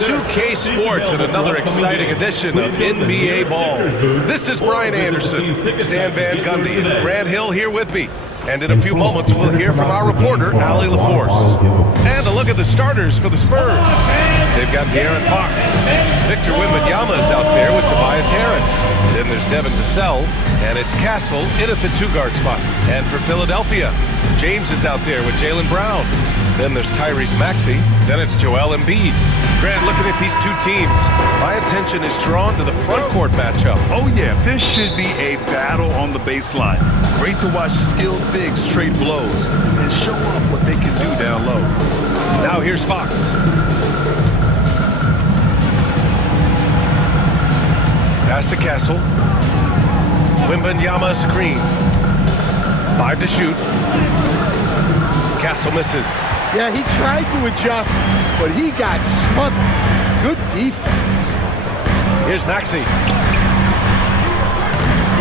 2K Sports and another exciting edition of NBA Ball. This is Brian Anderson, Stan Van Gundy, and Grant Hill here with me. And in a few moments, we'll hear from our reporter, Ali LaForce. And a look at the starters for the Spurs. They've got De'Aaron Fox. Victor Wembanyama is out there with Tobias Harris. Then there's Devin Vassell, and it's Castle in at the two-guard spot. And for Philadelphia, James is out there with Jaylen Brown. Then there's Tyrese Maxey. Then it's Joel Embiid. Grant, looking at these two teams, my attention is drawn to the front court matchup. Oh yeah, this should be a battle on the baseline. Great to watch skilled bigs trade blows and show off what they can do down low. Now here's Fox. Pass to Castle. Wembanyama screen. 5 to shoot. Castle misses. Yeah, he tried to adjust, but he got smothered. Good defense. Here's Maxey.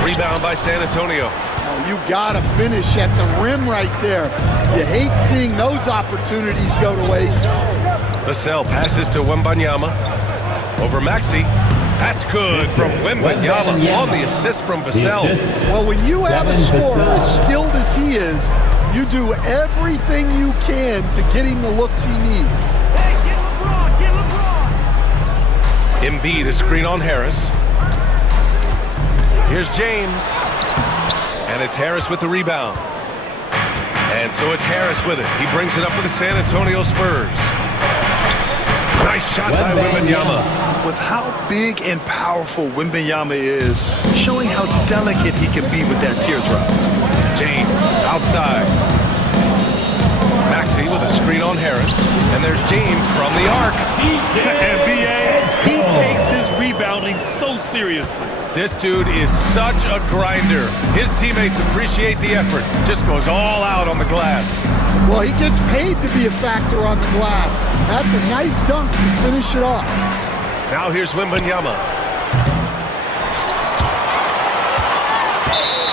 Rebound by San Antonio. Oh, you gotta finish at the rim right there. You hate seeing those opportunities go to waste. Vassell passes to Wembanyama. Over Maxey. That's good from Wembanyama on the assist from Vassell. Well, when you have a scorer as skilled as he is, you do everything you can to get him the looks he needs. Hey, get LeBron, get LeBron. Embiid, a screen on Harris. Here's James. And it's Harris with the rebound. And so it's Harris with it. He brings it up for the San Antonio Spurs. Nice shot by Wembanyama. With how big and powerful Wembanyama is, showing how delicate he can be with that teardrop. James outside. Maxey with a screen on Harris. And there's James from the arc. And B.A., he takes his rebounding so seriously. This dude is such a grinder. His teammates appreciate the effort. Just goes all out on the glass. Well, he gets paid to be a factor on the glass. That's a nice dunk to finish it off. Now here's Wembanyama.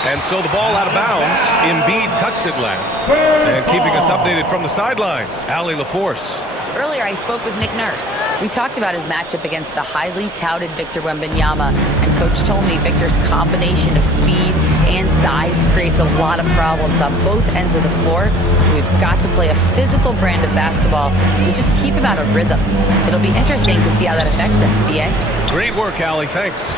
And so the ball out of bounds. Embiid touched it last. And keeping us updated from the sideline, Ali LaForce. Earlier, I spoke with Nick Nurse. We talked about his matchup against the highly touted Victor Wembanyama, and Coach told me Victor's combination of speed and size creates a lot of problems on both ends of the floor, so we've got to play a physical brand of basketball to just keep him out of rhythm. It'll be interesting to see how that affects him, B.A. Great work, Ali. Thanks.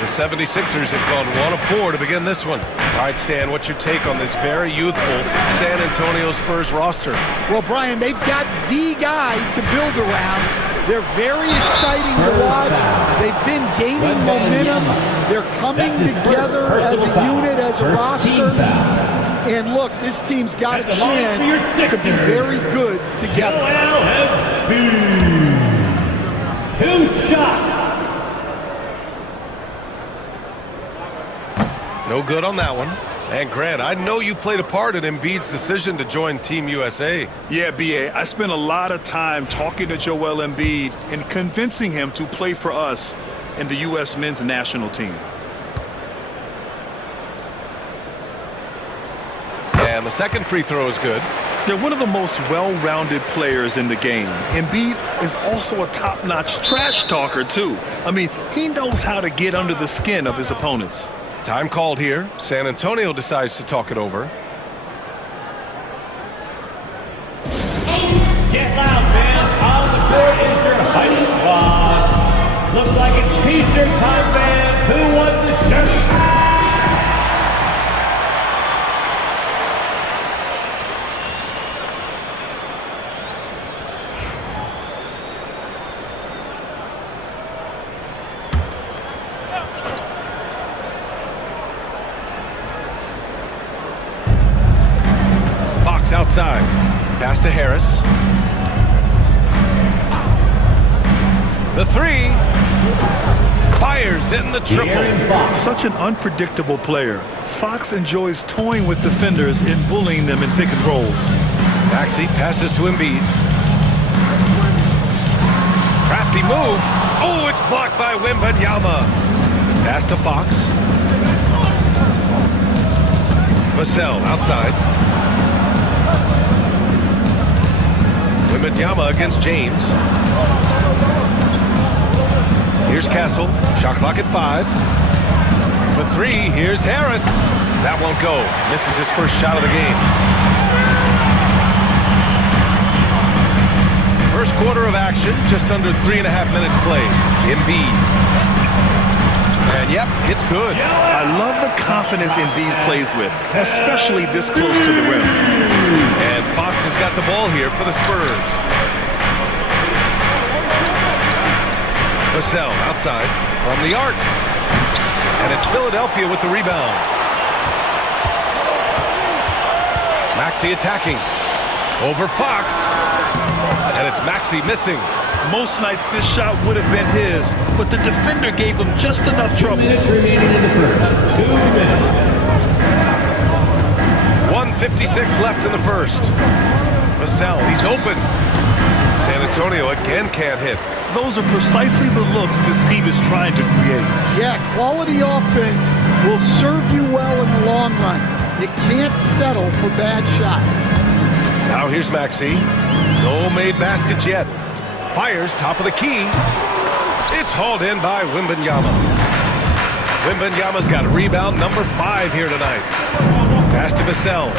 The 76ers have gone 1 of 4 to begin this one. All right, Stan, what's your take on this very youthful San Antonio Spurs roster? Well, Brian, they've got the guy to build around. They're very exciting to watch. They've been gaining momentum. They're coming together as a unit, as a roster. And look, this team's got a chance to be very good together. 2 shots. No good on that one. And Grant, I know you played a part in Embiid's decision to join Team USA. Yeah, B.A., I spent a lot of time talking to Joel Embiid and convincing him to play for us in the U.S. men's national team. And the second free throw is good. They're one of the most well-rounded players in the game. Embiid is also a top-notch trash talker, too. I mean, he knows how to get under the skin of his opponents. Time called here. San Antonio decides to talk it over. Get loud, fans. On the court is your hype squad. Looks like it's T-shirt time, fans. Who wants a shirt? Outside. Pass to Harris. The three. Fires in the triple. Such an unpredictable player. Fox enjoys toying with defenders and bullying them in pick and rolls. Maxey passes to Embiid. Crafty move. Oh, it's blocked by Wembanyama. Pass to Fox. Vassell outside. Wembanyama against James. Here's Castle. Shot clock at 5. For 3, here's Harris. That won't go. Misses his first shot of the game. First quarter of action, just under 3.5 minutes played. Embiid. And yep, it's good. I love the confidence Embiid plays with, especially this close to the rim. And Fox has got the ball here for the Spurs. Vassell outside from the arc. And it's Philadelphia with the rebound. Maxey attacking. Over Fox. And it's Maxey missing. Most nights this shot would have been his, but the defender gave him just enough trouble. 2 minutes remaining in the first. 2 minutes. 1:56 left in the first. Vassell, he's open. San Antonio again can't hit. Those are precisely the looks this team is trying to create. Yeah, quality offense will serve you well in the long run. You can't settle for bad shots. Now here's Maxey. No made baskets yet. Fires top of the key. It's hauled in by Wembanyama. Wembanyama's got rebound number 5 here tonight. Pass to Vassell.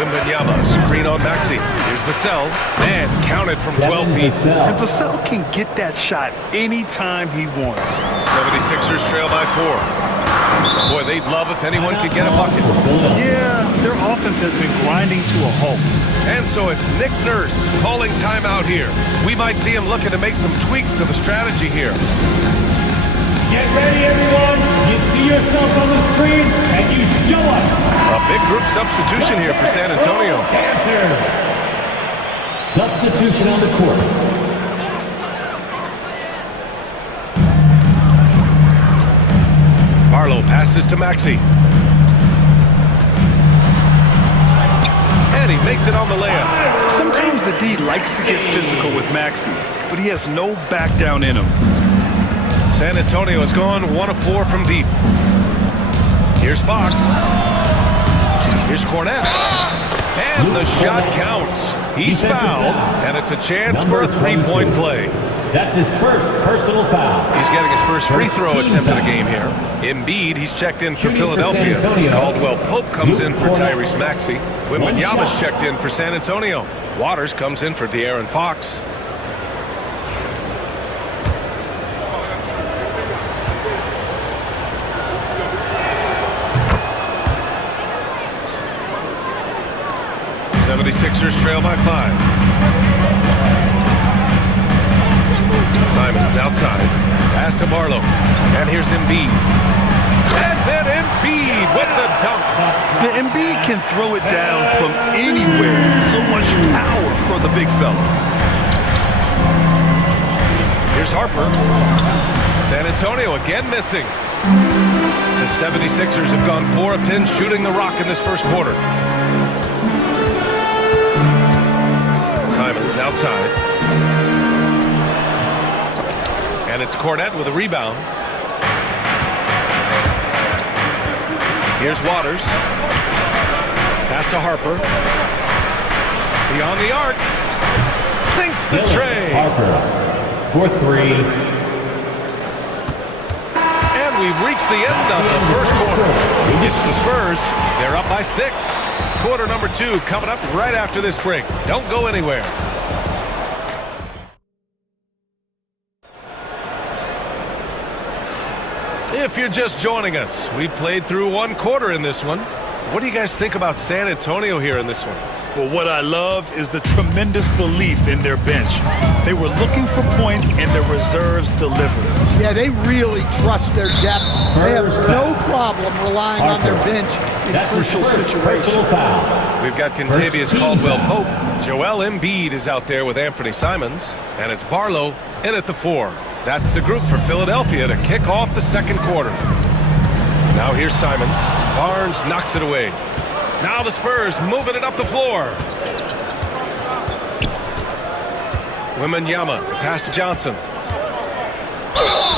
Wembanyama, screen on Maxey. Here's Vassell. Man, counted from 12 feet. And Vassell can get that shot anytime he wants. 76ers trail by 4. Boy, they'd love if anyone could get a bucket. Yeah, their offense has been grinding to a halt. And so it's Nick Nurse calling timeout here. We might see him looking to make some tweaks to the strategy here. Get ready, everyone. You see yourself on the screen, and you show up. A big group substitution here for San Antonio. Dancer. Substitution on the court. Barlow passes to Maxey. And he makes it on the layup. Sometimes the D likes to get physical with Maxey, but he has no back down in him. San Antonio has gone 1 of 4 from deep. Here's Fox. Here's Cornette. And the shot counts. He's fouled, and it's a chance for a 3-point play. That's his first personal foul. He's getting his first free throw attempt of the game here. Embiid, he's checked in for Philadelphia. Caldwell Pope comes in for Tyrese Maxey. Wembanyama's checked in for San Antonio. Waters comes in for De'Aaron Fox. Sixers trail by 5. Simons outside. Pass to Barlow. And here's Embiid. And then Embiid with the dunk. The Embiid can throw it down from anywhere. So much power for the big fella. Here's Harper. San Antonio again missing. The 76ers have gone 4 of 10 shooting the rock in this first quarter. Simons outside. And it's Cornette with a rebound. Here's Waters. Pass to Harper. Beyond the arc. Sinks the tray. Harper for 3. And we've reached the end of the first quarter. It's the Spurs. They're up by 6. Quarter number 2 coming up right after this break. Don't go anywhere. If you're just joining us, we played through 1 quarter in this one. What do you guys think about San Antonio here in this one? Well, what I love is the tremendous belief in their bench. They were looking for points, and their reserves delivered. Yeah, they really trust their depth. They have no problem relying on their bench in crucial situations. We've got Kentavious Caldwell-Pope. Joel Embiid is out there with Anthony Simons. And it's Barlow in at the 4. That's the group for Philadelphia to kick off the second quarter. Now here's Simons. Barnes knocks it away. Now the Spurs moving it up the floor. Wembanyama, the pass to Johnson.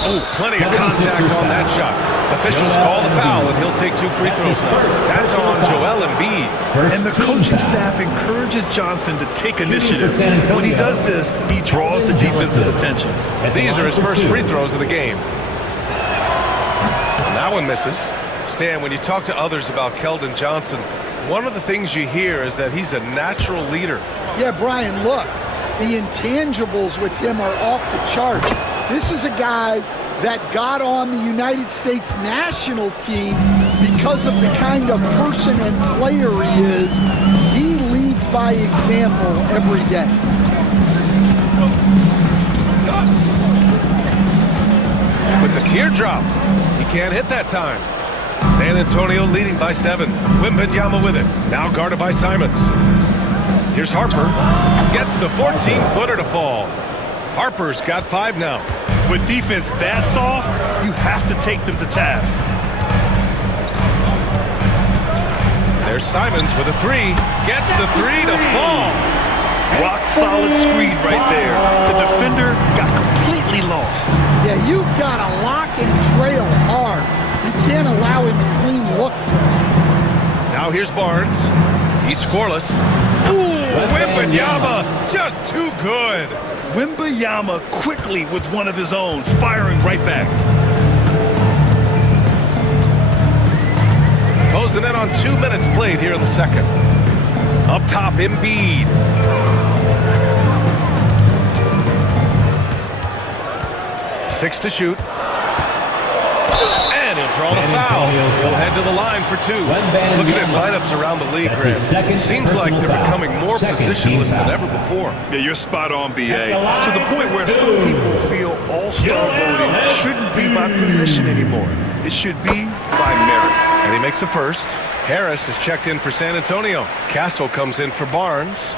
Oh, plenty of contact on that shot. Officials call the foul, and he'll take 2 free throws now. That's on Joel Embiid. And the coaching staff encourages Johnson to take initiative. When he does this, he draws the defense's attention. These are his first free throws of the game. That one misses. Stan, when you talk to others about Keldon Johnson, one of the things you hear is that he's a natural leader. Yeah, Brian, look, the intangibles with him are off the charts. This is a guy that got on the United States national team because of the kind of person and player he is. He leads by example every day. With the teardrop, he can't hit that time. San Antonio leading by 7. Wembanyama with it. Now guarded by Simons. Here's Harper. Gets the 14-footer to fall. Harper's got 5 now. With defense that soft, you have to take them to task. There's Simons with a 3. Gets the 3 to fall. Rock solid screen right there. The defender got completely lost. Yeah, you've got to lock and trail hard. You can't allow him a clean look for that. Now here's Barnes. He's scoreless. Ooh, Wembanyama, just too good. Wembanyama quickly with one of his own, firing right back. Close the net on 2 minutes played here in the second. Up top, Embiid. Six to shoot. And he'll draw the foul. He'll head to the line for 2. Looking at lineups around the league, Grant, seems like they're becoming more positionless than ever before. Yeah, you're spot on, B.A. To the point where some people feel all-star voting shouldn't be by position anymore. It should be by merit. And he makes the first. Harris is checked in for San Antonio. Castle comes in for Barnes.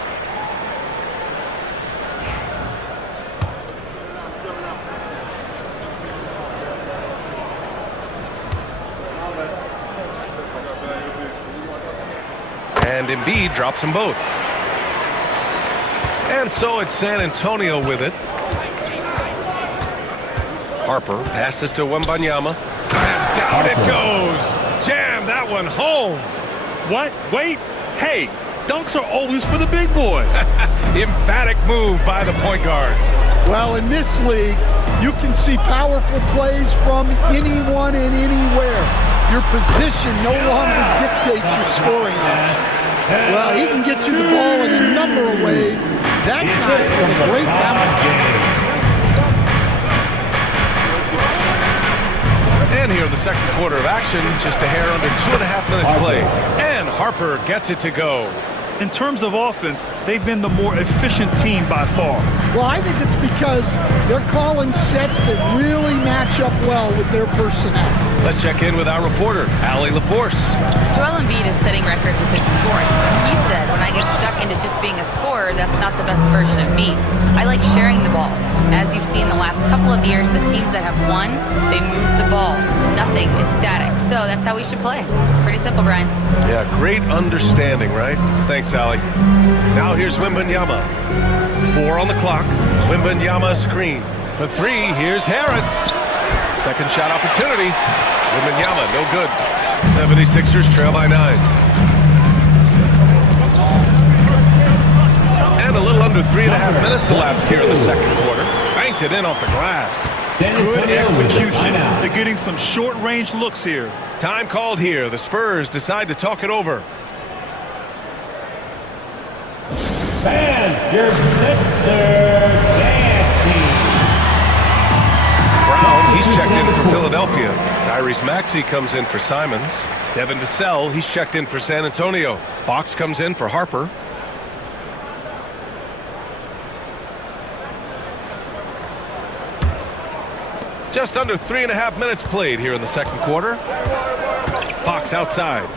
And Embiid drops them both. And so it's San Antonio with it. Harper passes to Wembanyama. And down it goes. Jam that one home. What? Wait. Hey, dunks are always for the big boys. Emphatic move by the point guard. Well, in this league, you can see powerful plays from anyone and anywhere. Your position no longer dictates your scoring. Well, he can get you the ball in a number of ways. That time with a great bounce pass. And here in the second quarter of action, just a hair under 2.5 minutes played. And Harper gets it to go. In terms of offense, they've been the more efficient team by far. Well, I think it's because they're calling sets that really match up well with their personnel. Let's check in with our reporter, Allie LaForce. Joel Embiid is setting records with his scoring. He said, when I get stuck into just being a scorer, that's not the best version of me. I like sharing the ball. As you've seen the last couple of years, the teams that have won, they move the ball. Nothing is static. So that's how we should play. Pretty simple, Brian. Yeah, great understanding, right? Thanks, Allie. Now here's Wembanyama. 4 on the clock. Wembanyama screen. For 3, here's Harris. Second shot opportunity. Wembanyama, no good. 76ers trail by 9. And a little under 3.5 minutes elapsed here in the second quarter. Banked it in off the glass. Good execution. They're getting some short-range looks here. Time called here. The Spurs decide to talk it over. Fans, your Sixers dancing. Brown, he's checked in for Philadelphia. Tyrese Maxey comes in for Simons. Devin Vassell, he's checked in for San Antonio. Fox comes in for Harper. Just under 3.5 minutes played here in the second quarter. Fox outside.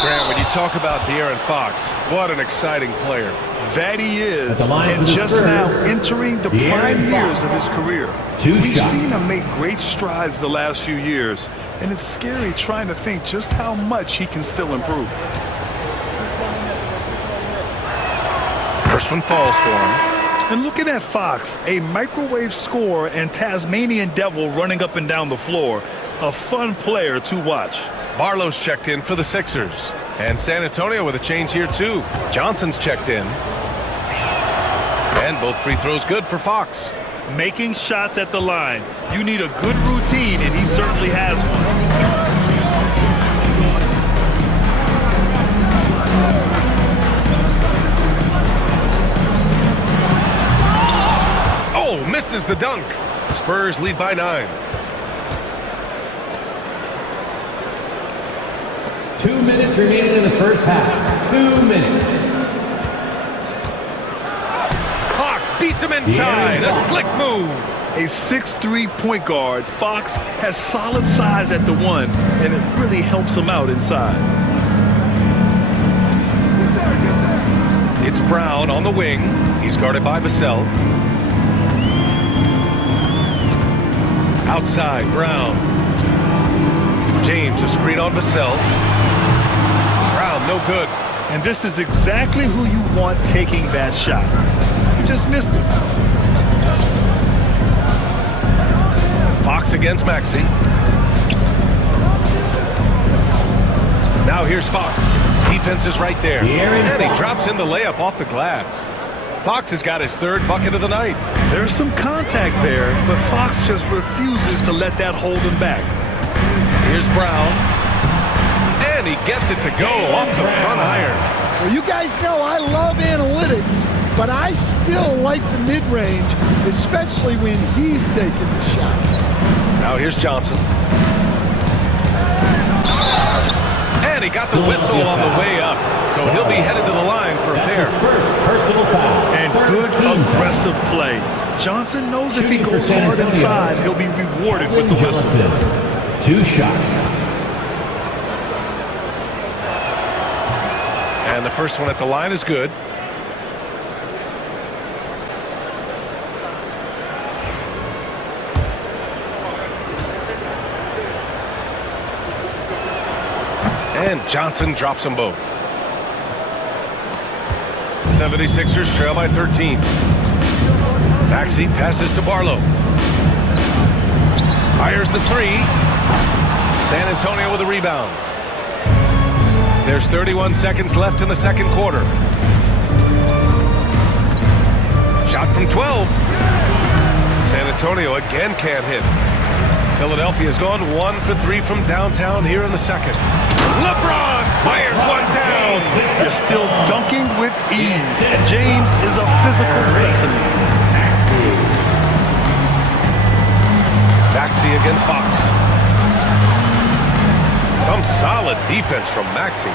Grant, when you talk about De'Aaron Fox, what an exciting player. That he is, and just now entering the prime years of his career. We've seen him make great strides the last few years, and it's scary trying to think just how much he can still improve. First one falls for him. And looking at Fox, a microwave scorer and Tasmanian devil running up and down the floor. A fun player to watch. Barlow's checked in for the Sixers. And San Antonio with a change here too. Johnson's checked in. And both free throws good for Fox. Making shots at the line. You need a good routine, and he certainly has one. Oh, misses the dunk. Spurs lead by 9. 2 minutes remaining in the first half. 2 minutes. Fox beats him inside. A slick move. A 6'3" point guard, Fox has solid size at the one, and it really helps him out inside. It's Brown on the wing. He's guarded by Vassell. Outside, Brown. James, a screen on Vassell. Brown, no good. And this is exactly who you want taking that shot. You just missed it. Fox against Maxey. Now here's Fox. Defense is right there. And he drops in the layup off the glass. Fox has got his third bucket of the night. There's some contact there, but Fox just refuses to let that hold him back. Here's Brown. And he gets it to go off the front iron. Well, you guys know I love analytics, but I still like the mid-range, especially when he's taking the shot. Now here's Johnson. And he got the whistle on the way up, so he'll be headed to the line for a pair. First personal foul. And good aggressive play. Johnson knows if he goes hard inside, he'll be rewarded with the whistle. 2 shots. And the first one at the line is good. And Johnson drops them both. 76ers trail by 13. Maxey passes to Barlow. Fires the three. San Antonio with a rebound. There's 31 seconds left in the second quarter. Shot from 12. San Antonio again can't hit. Philadelphia's gone 1 for 3 from downtown here in the second. Lebron fires one down. They're still dunking with ease. James is a physical specimen. Maxey against Fox. Some solid defense from Maxey.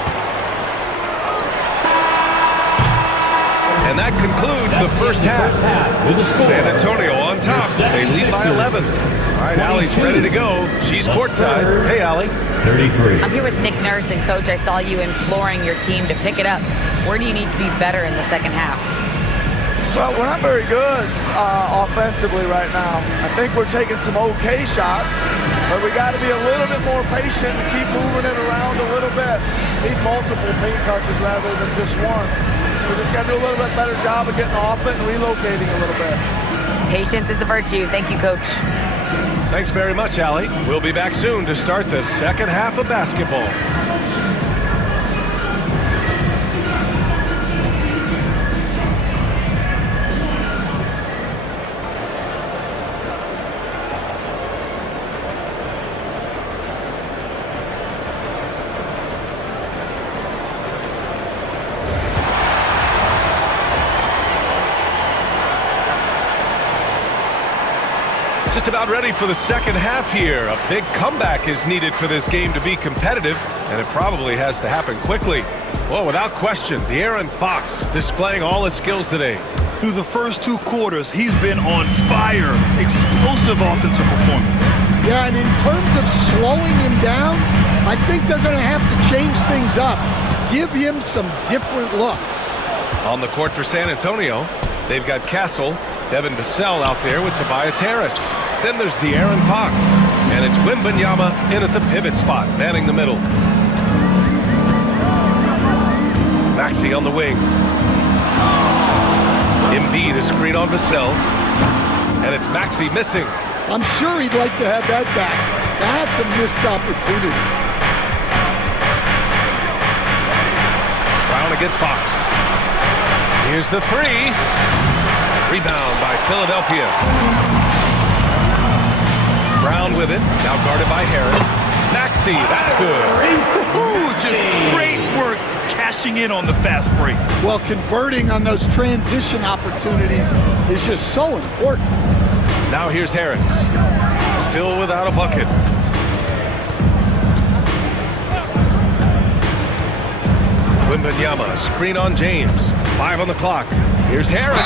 And that concludes the first half. San Antonio on top. They lead by 11. All right, Allie's ready to go. She's courtside. Hey, Allie. 33. I'm here with Nick Nurse, and Coach, I saw you imploring your team to pick it up. Where do you need to be better in the second half? Well, we're not very good offensively right now. I think we're taking some okay shots, but we got to be a little bit more patient and keep moving it around a little bit. Need multiple paint touches rather than just one. So we just got to do a little bit better job of getting off it and relocating a little bit. Patience is a virtue. Thank you, Coach. Thanks very much, Allie. We'll be back soon to start the second half of basketball. Just about ready for the second half here. A big comeback is needed for this game to be competitive, and it probably has to happen quickly. Well, without question, De'Aaron Fox displaying all his skills today. Through the first 2 quarters, he's been on fire. Explosive offensive performance. Yeah, and in terms of slowing him down, I think they're going to have to change things up. Give him some different looks. On the court for San Antonio, they've got Castle, Devin Vassell out there with Tobias Harris. Then there's De'Aaron Fox, and it's Wembanyama in at the pivot spot, manning the middle. Maxey on the wing. Embiid is screen on Vassell. And it's Maxey missing. I'm sure he'd like to have that back. That's a missed opportunity. Brown against Fox. Here's the three. Rebound by Philadelphia. Brown with it. Now guarded by Harris. Maxey, that's good. Ooh, just great work cashing in on the fast break. Well, converting on those transition opportunities is just so important. Now here's Harris. Still without a bucket. Wembanyama, screen on James. 5 on the clock. Here's Harris.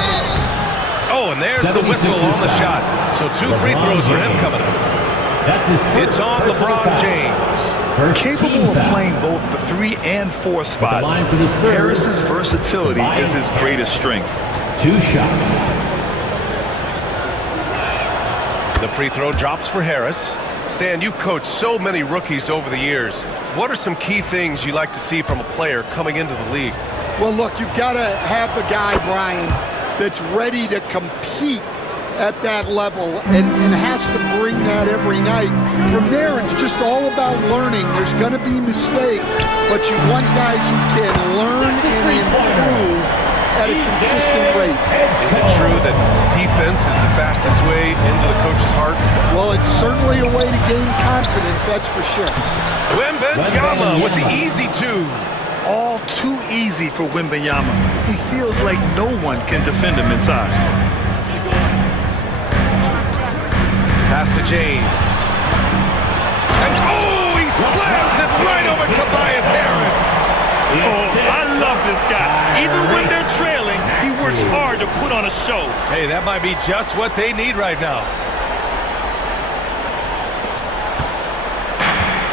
Oh, and there's the whistle on the shot. So 2 free throws for him coming up. That's his first It's on LeBron James. Capable of playing both the 3 and 4 spots, Harris's versatility is his greatest strength. 2 shots. The free throw drops for Harris. Stan, you coached so many rookies over the years. What are some key things you like to see from a player coming into the league? Well, look, you've got to have the guy, Brian, that's ready to compete at that level and has to bring that every night. From there, it's just all about learning. There's going to be mistakes, but you want guys who can learn and improve at a consistent rate. Is it true that defense is the fastest way into the coach's heart? Well, it's certainly a way to gain confidence, that's for sure. Wembanyama with the easy 2. All too easy for Wembanyama. He feels like no one can defend him inside. Pass to James. And oh, he slams it right over Tobias Harris. Oh, I love this guy. Even when they're trailing, he works hard to put on a show. Hey, that might be just what they need right now.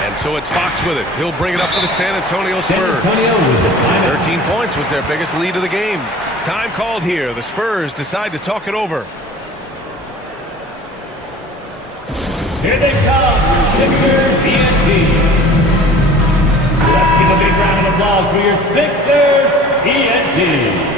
And so it's Fox with it. He'll bring it up for the San Antonio Spurs. 13 points was their biggest lead of the game. Time called here. The Spurs decide to talk it over. Here they come, your Sixers ENT. Let's give a big round of applause for your Sixers ENT.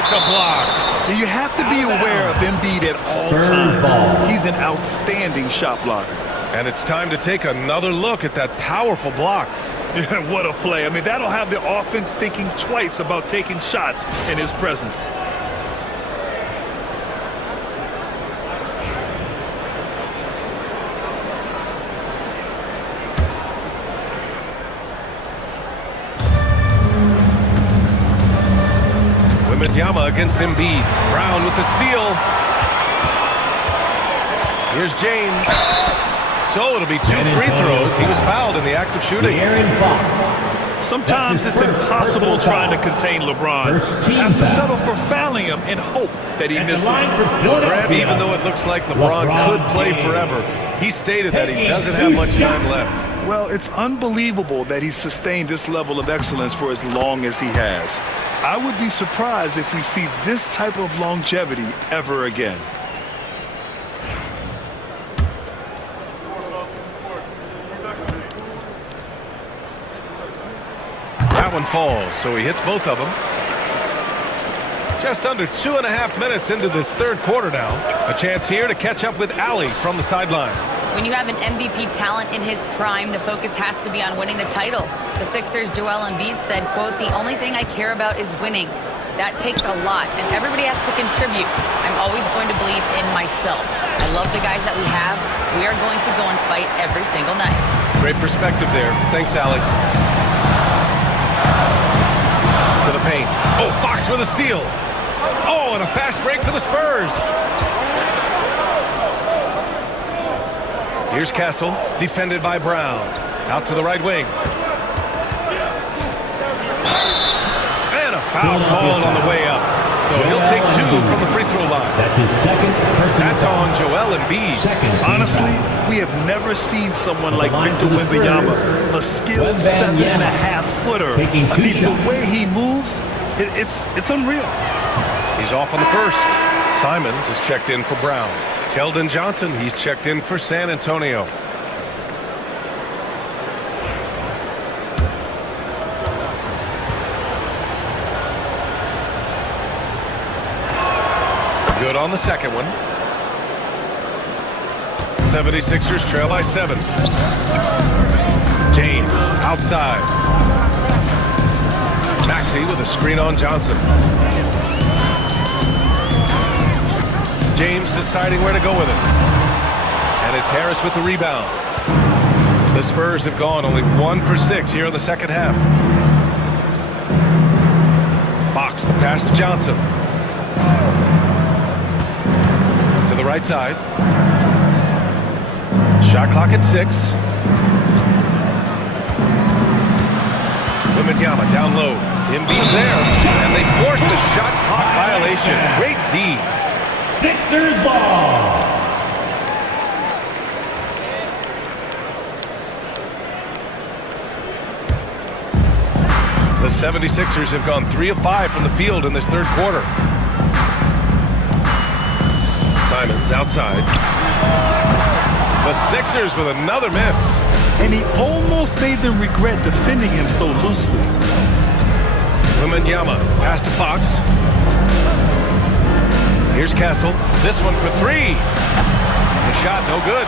The block. You have to be aware of Embiid at all times. He's an outstanding shot blocker. And it's time to take another look at that powerful block. Yeah, what a play. I mean, that'll have the offense thinking twice about taking shots in his presence. Wembanyama against Embiid. Brown with the steal. Here's James. So it'll be 2 free throws. He was fouled in the act of shooting. Sometimes it's impossible trying to contain LeBron. Have to settle for fouling him and hope that he misses. Grant, even though it looks like LeBron could play forever, he stated that he doesn't have much time left. Well, it's unbelievable that he's sustained this level of excellence for as long as he has. I would be surprised if we see this type of longevity ever again. That one falls, so he hits both of them. Just under 2.5 minutes into this third quarter now. A chance here to catch up with Allie from the sideline. When you have an MVP talent in his prime, the focus has to be on winning the title. The Sixers' Joel Embiid said, quote, "The only thing I care about is winning. That takes a lot, and everybody has to contribute. I'm always going to believe in myself. I love the guys that we have. We are going to go and fight every single night." Great perspective there. Thanks, Allie. To the paint. Oh, Fox with a steal. Oh, and a fast break for the Spurs. Here's Castle, defended by Brown. Out to the right wing. And a foul called on the way up. So he'll take 2 from the free throw line. That's his second. That's on Joel Embiid. Honestly, we have never seen someone like Victor Wembanyama, a skilled 7.5-footer. I mean, the way he moves, it's unreal. He's off on the first. Simons is checked in for Brown. Keldon Johnson, he's checked in for San Antonio. Good on the second one. 76ers trail by 7. James outside. Maxey with a screen on Johnson. James deciding where to go with it. And it's Harris with the rebound. The Spurs have gone only 1 for 6 here in the second half. Fox, the pass to Johnson. To the right side. Shot clock at 6. Wembanyama down low. Embiid's there. And they forced the shot clock violation. Great D. Sixers ball. The 76ers have gone 3 of 5 from the field in this third quarter. Simons outside. The Sixers with another miss. And he almost made them regret defending him so loosely. Wembanyama pass to Fox. Here's Castle. This one for 3. The shot no good.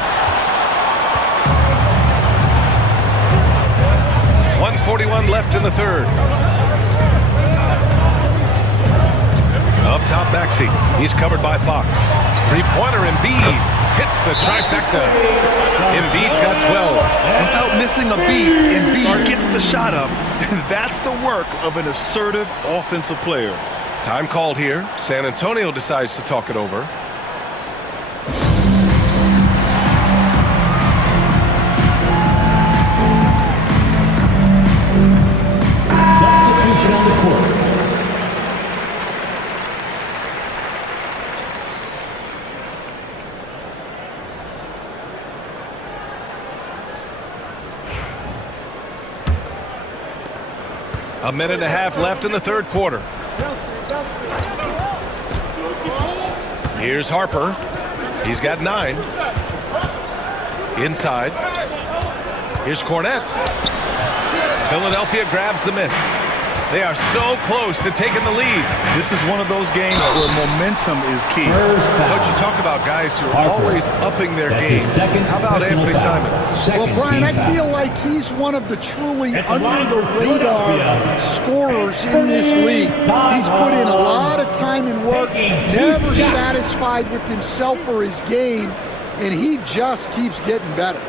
1:41 left in the third. Up top, Maxey. He's covered by Fox. Three-pointer, Embiid hits the trifecta. Embiid's got 12. Without missing a beat, Embiid gets the shot up. And that's the work of an assertive offensive player. Time called here. San Antonio decides to talk it over. Substitution on the court. A minute and a half left in the third quarter. Here's Harper. He's got 9. Inside. Here's Cornette. Philadelphia grabs the miss. They are so close to taking the lead. This is one of those games where momentum is key. Coach, you talk about guys who are always upping their game. How about Anthony Simons? Well, Brian, I feel like he's one of the truly under-the-radar scorers in this league. He's put in a lot of time and work, never satisfied with himself or his game, and he just keeps getting better.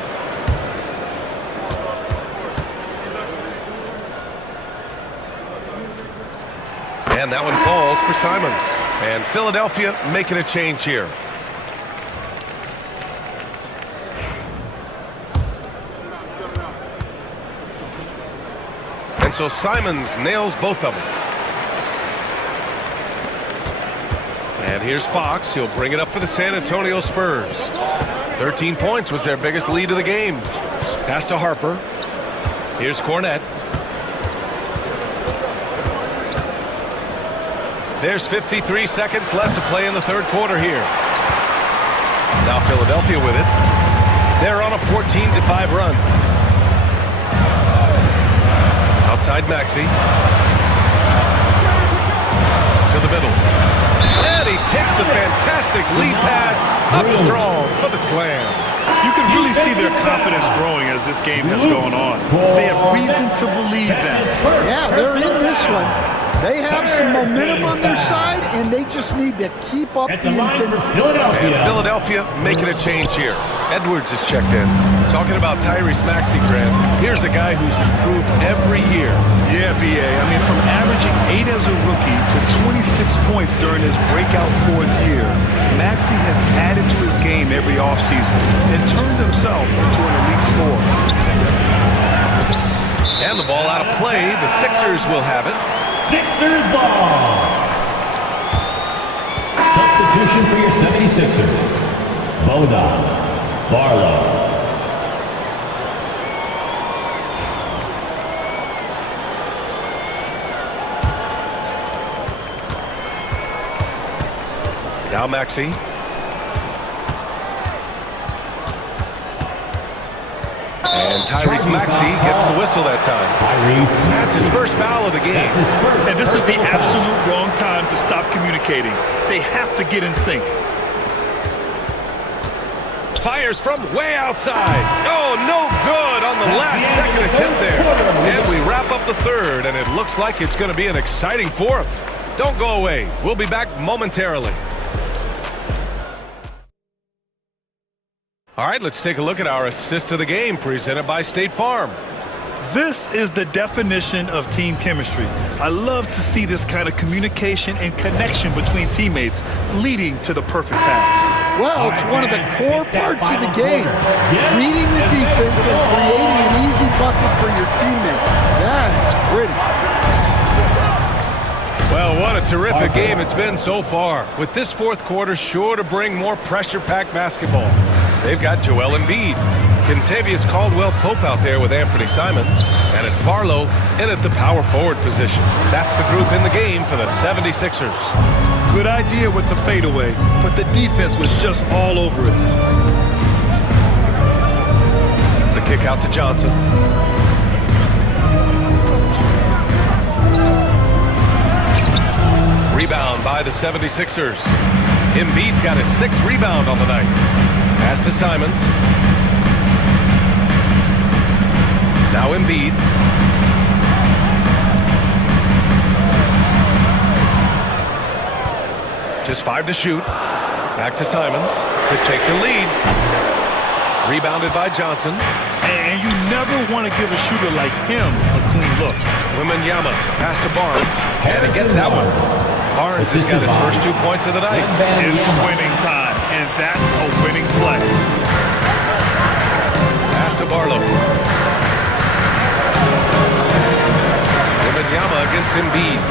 And that one falls for Simons. And Philadelphia making a change here. And so Simons nails both of them. And here's Fox. He'll bring it up for the San Antonio Spurs. 13 points was their biggest lead of the game. Pass to Harper. Here's Cornette. There's 53 seconds left to play in the third quarter here. Now Philadelphia with it. They're on a 14-5 run. Outside Maxey. To the middle. And he takes the fantastic lead pass up strong for the slam. You can really see their confidence growing as this game has gone on. They have reason to believe that. Yeah, they're in this one. They have some momentum on their side, and they just need to keep up the intensity. And Philadelphia making a change here. Edwards is checked in. Talking about Tyrese Maxey, Grant. Here's a guy who's improved every year. Yeah, B.A. I mean, from averaging 8 as a rookie to 26 points during his breakout 4th year, Maxey has added to his game every offseason and turned himself into an elite scorer. And the ball out of play. The Sixers will have it. Sixers ball. Substitution for your 76ers. Boda. Barlow. Now Maxey. And Tyrese Maxey gets the whistle that time. That's his first foul of the game. And this is the absolute wrong time to stop communicating. They have to get in sync. Fires from way outside. Oh, no good on the last second attempt there. And we wrap up the third, and it looks like it's going to be an exciting fourth. Don't go away. We'll be back momentarily. All right, let's take a look at our assist of the game presented by State Farm. This is the definition of team chemistry. I love to see this kind of communication and connection between teammates leading to the perfect pass. Well, it's one of the core parts of the game. Reading the defense and creating an easy bucket for your teammate. That is pretty. Well, what a terrific game it's been so far. With this fourth quarter sure to bring more pressure-packed basketball. They've got Joel Embiid, Kentavious Caldwell-Pope out there with Anthony Simons, and it's Barlow in at the power forward position. That's the group in the game for the 76ers. Good idea with the fadeaway, but the defense was just all over it. The kick out to Johnson. Rebound by the 76ers. Embiid's got his 6th rebound on the night. Pass to Simons. Now Embiid. Just 5 to shoot. Back to Simons to take the lead. Rebounded by Johnson. And you never want to give a shooter like him a clean look. Wembanyama pass to Barnes, and he gets that one. Barnes has got his first 2 points of the night. It's winning time, and that's a winning play. Pass to Barlow. Wembanyama against Embiid.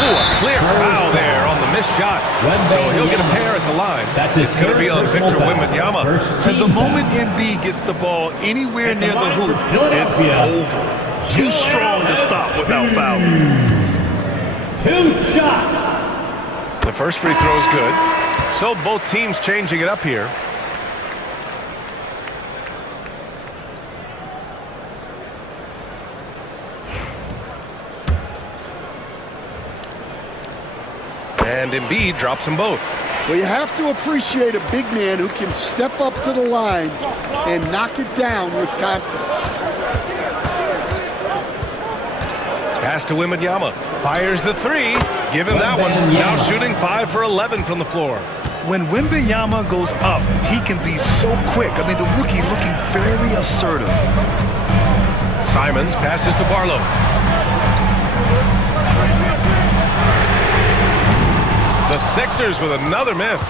Oh, a clear foul there on the missed shot. So he'll get a pair at the line. It's going to be on Victor Wembanyama. And the moment Embiid gets the ball anywhere near the hoop, it's over. Too strong to stop without fouling. 2 shots. The first free throw is good. So both teams changing it up here. And Embiid drops them both. Well, you have to appreciate a big man who can step up to the line and knock it down with confidence. Pass to Wembanyama. Fires the 3. Give him that one. Now shooting 5 for 11 from the floor. When Wembanyama goes up, he can be so quick. I mean, the rookie looking very assertive. Simons passes to Barlow. The Sixers with another miss.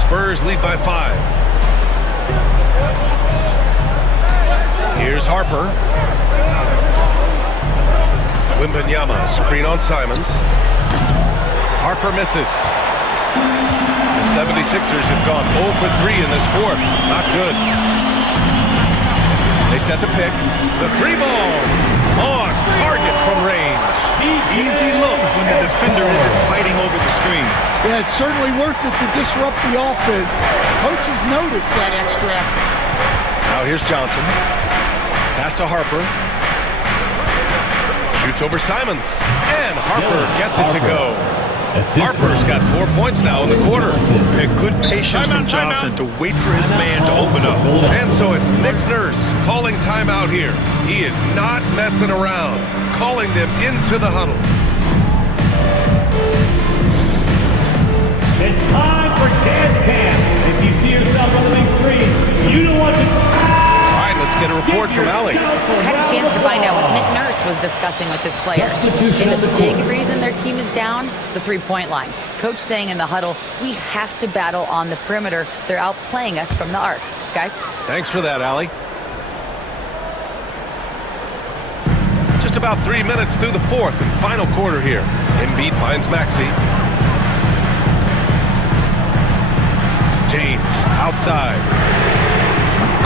Spurs lead by 5. Here's Harper. Wembanyama, screen on Simons. Harper misses. The 76ers have gone 0 for 3 in this fourth. Not good. They set the pick. The 3-ball on target from range. Easy look when the defender isn't fighting over the screen. Yeah, it's certainly worth it to disrupt the offense. Coaches notice that extra effort. Now here's Johnson. Pass to Harper. Shoots over Simons. And Harper gets it to go. Harper's got 4 points now in the quarter. And good patience from Johnson to wait for his man to open up. And so it's Nick Nurse calling timeout here. He is not messing around, calling them into the huddle. It's time for dance camp. If you see yourself on the big screen, you don't want to. All right, let's get a report from Allie. I had a chance to find out what Nick Nurse was discussing with his players. And the big reason their team is down, the three-point line. Coach saying in the huddle, we have to battle on the perimeter. They're outplaying us from the arc. Guys? Thanks for that, Allie. Just about 3 minutes through the fourth and final quarter here. Embiid finds Maxey. James outside.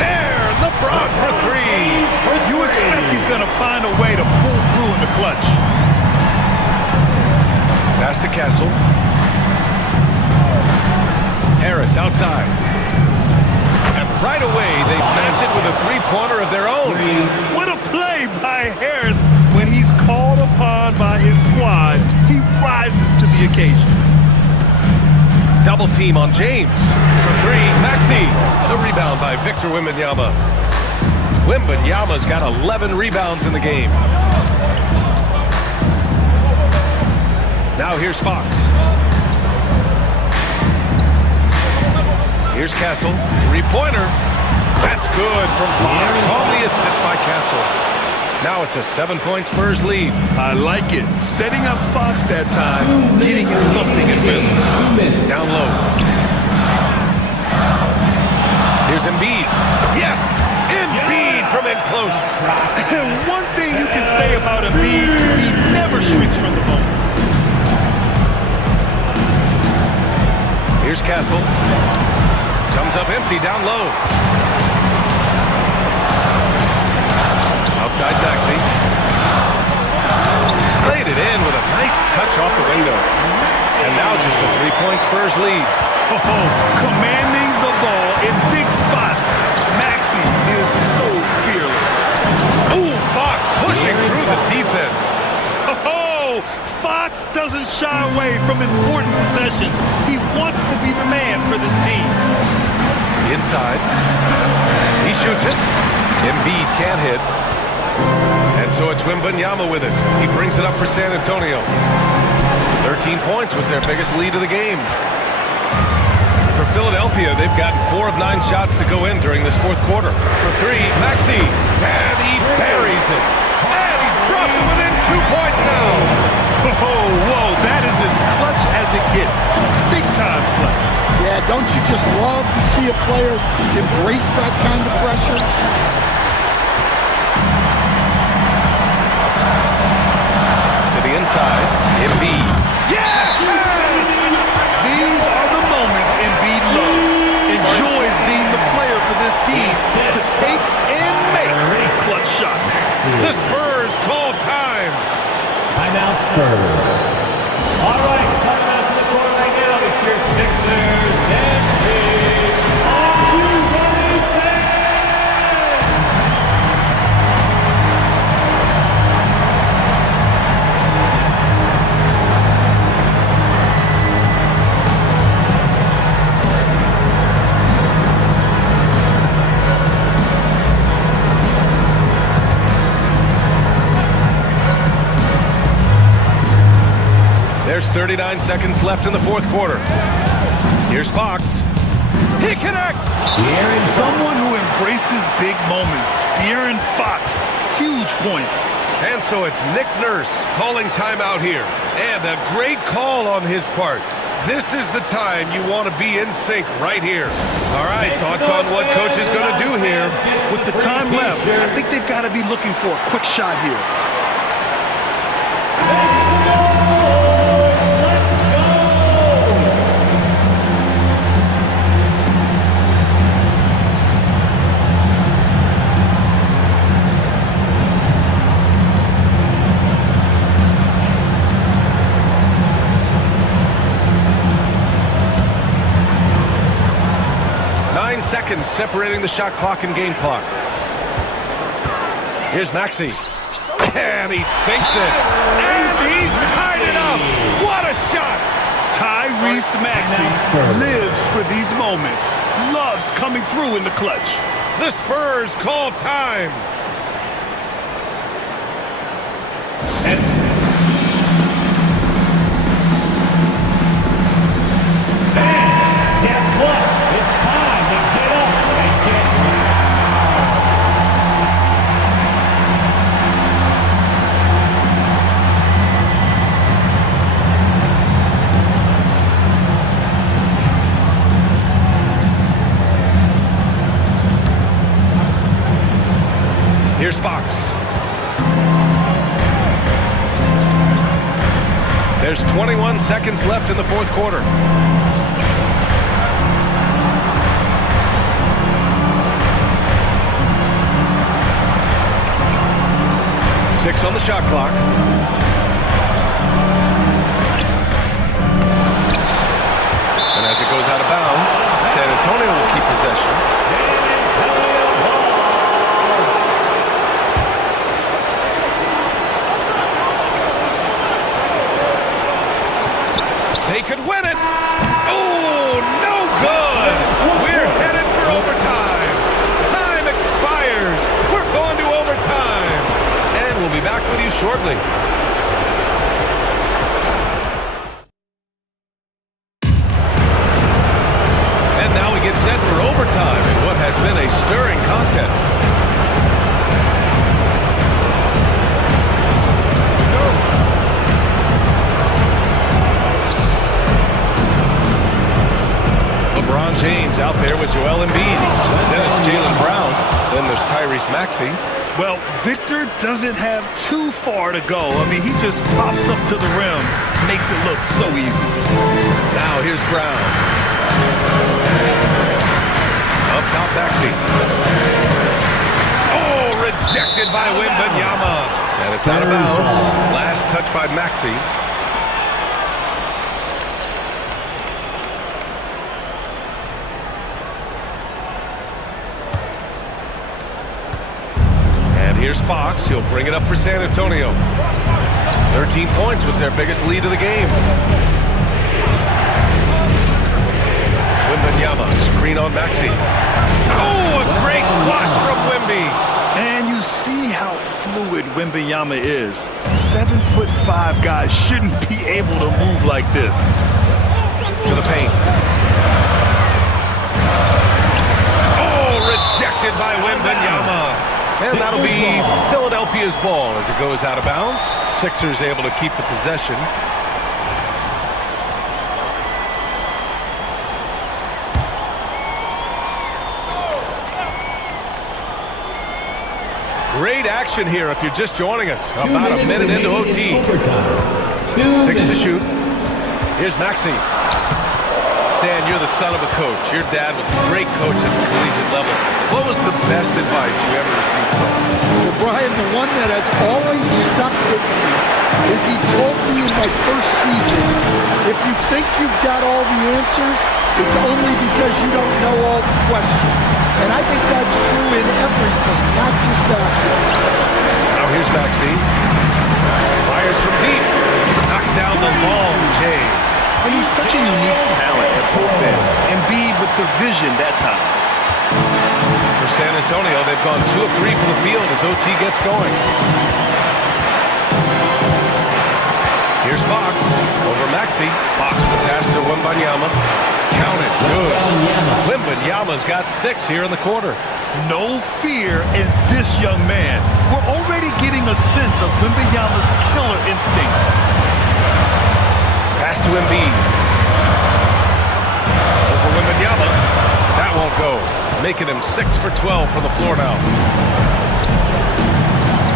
There, Lebron for 3. You expect he's going to find a way to pull through in the clutch. Pass to Castle. Harris outside. And right away, they match it with a three-pointer of their own. What a play by Harris. When he's called upon by his squad, he rises to the occasion. Double team on James. For three, Maxey. The rebound by Victor Wembanyama. Wembanyama's got 11 rebounds in the game. Now here's Fox. Here's Castle. Three-pointer. That's good from Fox. On the assist by Castle. Now it's a 7-point Spurs lead. I like it. Setting up Fox that time, getting him something in rhythm. Down low. Here's Embiid. Yes! Embiid from in close. And one thing you can say about Embiid, he never shrinks from the moment. Here's Castle. Comes up empty down low. Outside Maxey. Laid it in with a nice touch off the window. And now just a 3-point Spurs lead. Oh, commanding the ball in big spots. Maxey is so fearless. Ooh, Fox pushing through the defense. Oh, Fox doesn't shy away from important possessions. He wants to be the man for this team. Inside. He shoots it. Embiid can't hit. And so it's Wembanyama with it. He brings it up for San Antonio. 13 points was their biggest lead of the game. For Philadelphia, they've gotten 4 of 9 shots to go in during this fourth quarter. For three, Maxey. And he buries it. And he's brought them within 2 points now. Oh, whoa, that is as clutch as it gets. Big time play. Yeah, don't you just love to see a player embrace that kind of pressure? Inside, Embiid. Yes! These are the moments Embiid loves. Enjoys being the player for this team to take and make clutch shots. The Spurs call time. Timeout Spurs. All right, coming out to the court right now, it's your Sixers and Kings. Are you ready, fans? There's 39 seconds left in the fourth quarter. Here's Fox. He connects! Someone who embraces big moments. De'Aaron Fox, huge points. And so it's Nick Nurse calling timeout here. And a great call on his part. This is the time you want to be in sync right here. All right, thoughts on what coach is going to do here? With the time left, I think they've got to be looking for a quick shot here. 9 seconds separating the shot clock and game clock. Here's Maxey. And he sinks it. And he's tied it up. What a shot. Tyrese Maxey lives for these moments. Loves coming through in the clutch. The Spurs call time. Guess what? It's time to get up and get Here's Fox. There's 21 seconds left in the fourth quarter. Six on the shot clock. And as it goes out of bounds, They could win it. Oh, no good. We're headed for overtime. Time expires. We're going to overtime. And we'll be back with you shortly. And now we get set for overtime in what has been a stirring contest. LeBron James out there with Joel Embiid. Then it's Jaylen Brown. Then there's Tyrese Maxey. Well, Victor doesn't have too far to go. I mean, he just pops up to the rim, makes it look so easy. Now here's Brown. Up top, Maxey. Oh, rejected by Wembanyama. And it's out of bounds. Last touch by Maxey. Here's Fox. He'll bring it up for San Antonio. 13 points was their biggest lead of the game. Wembanyama, screen on Maxey. Oh, a great flush from Wemby. And you see how fluid Wembanyama is. 7'5" guys shouldn't be able to move like this. To the paint. Oh, rejected by Wembanyama. And that'll be Philadelphia's ball as it goes out of bounds. Sixers able to keep the possession. Great action here if you're just joining us. About a minute into OT. 6 to shoot. Here's Maxey. Stan, you're the son of a coach. Your dad was a great coach at the collegiate level. What was the best advice you ever received from him? Well, Brian, the one that has always stuck with me is he told me in my first season, if you think you've got all the answers, it's only because you don't know all the questions. And I think that's true in everything, not just basketball. Now here's Maxey. Fires from deep. Knocks down the long J. And he's such a unique talent at both ends. Embiid with the vision that time. For San Antonio, they've gone 2 of 3 from the field as OT gets going. Here's Fox over Maxey. Fox the pass to Wembanyama. Count it. Good. Wembanyama's got 6 here in the quarter. No fear in this young man. We're already getting a sense of Wembanyama's killer instinct. Pass to Embiid. Over Wembanyama. That won't go. Making him 6 for 12 from the floor now.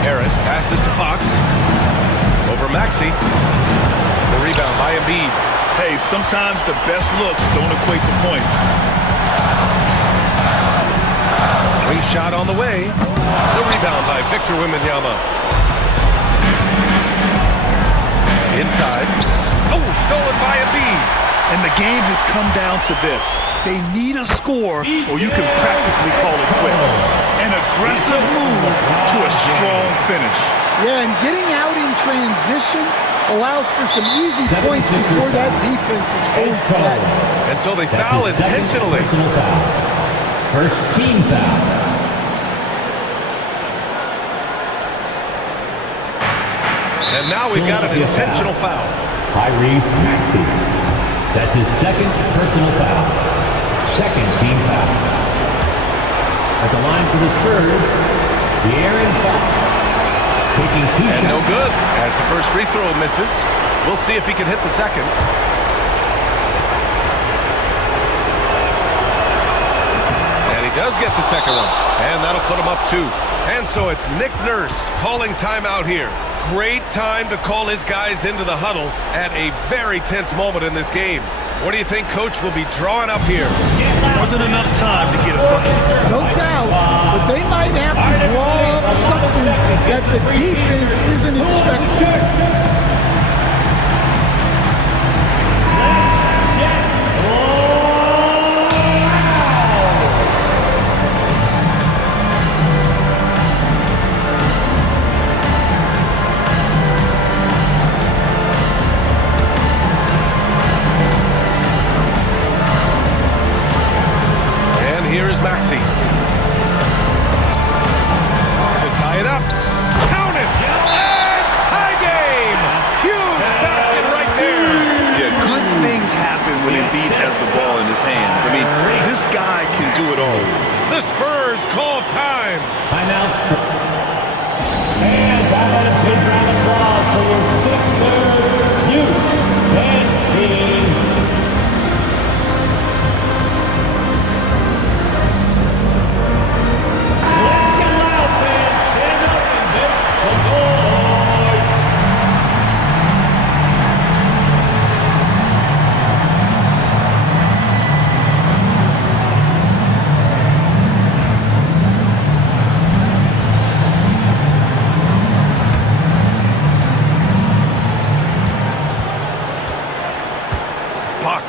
Harris passes to Fox. Over Maxey. The rebound by Embiid. Hey, sometimes the best looks don't equate to points. Free shot on the way. The rebound by Victor Wembanyama. Inside. Oh, stolen by Embiid. And the game has come down to this. They need a score, or you can practically call it quits. An aggressive move to a strong finish. Yeah, and getting out in transition allows for some easy points before that defense is fully set. And so they foul intentionally. First team foul. And now we've got an intentional foul. Tyrese Maxey. That's his second personal foul. Second team foul. At the line for the Spurs, De'Aaron Fox. Taking 2 shots. No good, as the first free throw misses. We'll see if he can hit the second. And he does get the second one. And that'll put him up 2. And so it's Nick Nurse calling timeout here. Great time to call his guys into the huddle at a very tense moment in this game. What do you think Coach will be drawing up here? More than enough time to get a bucket. No doubt, but they might have to draw up something that the defense isn't expecting.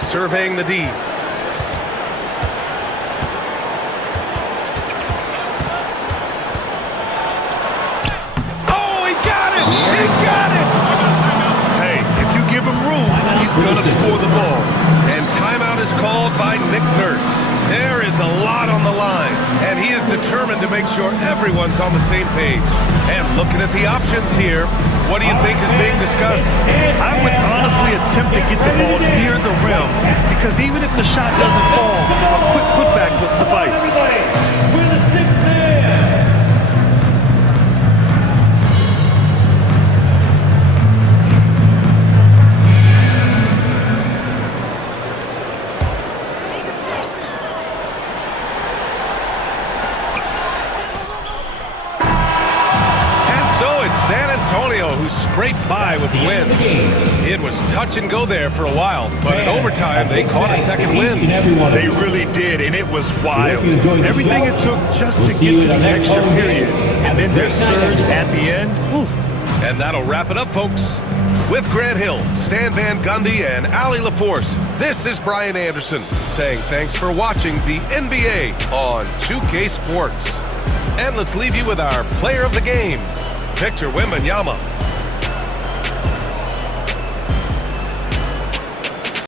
surveying the D. Oh, he got it! He got it! Hey, if you give him room, he's going to score the ball. And timeout is called by Nick Nurse. There is a lot on the line, and he is determined to make sure everyone's on the same page. And looking at the options here, what do you think is being discussed? I would honestly attempt to get the ball near the rim, because even if the shot doesn't fall, a quick putback will suffice. We're the sixth man. San Antonio, who scraped by with the win. It was touch and go there for a while, but in overtime, they caught a second win. They really did, and it was wild. Everything it took just to get to the extra period, and then their surge at the end. Whew. And that'll wrap it up, folks. With Grant Hill, Stan Van Gundy, and Ali LaForce, this is Brian Anderson saying thanks for watching the NBA on 2K Sports. And let's leave you with our player of the game, Victor Wembanyama.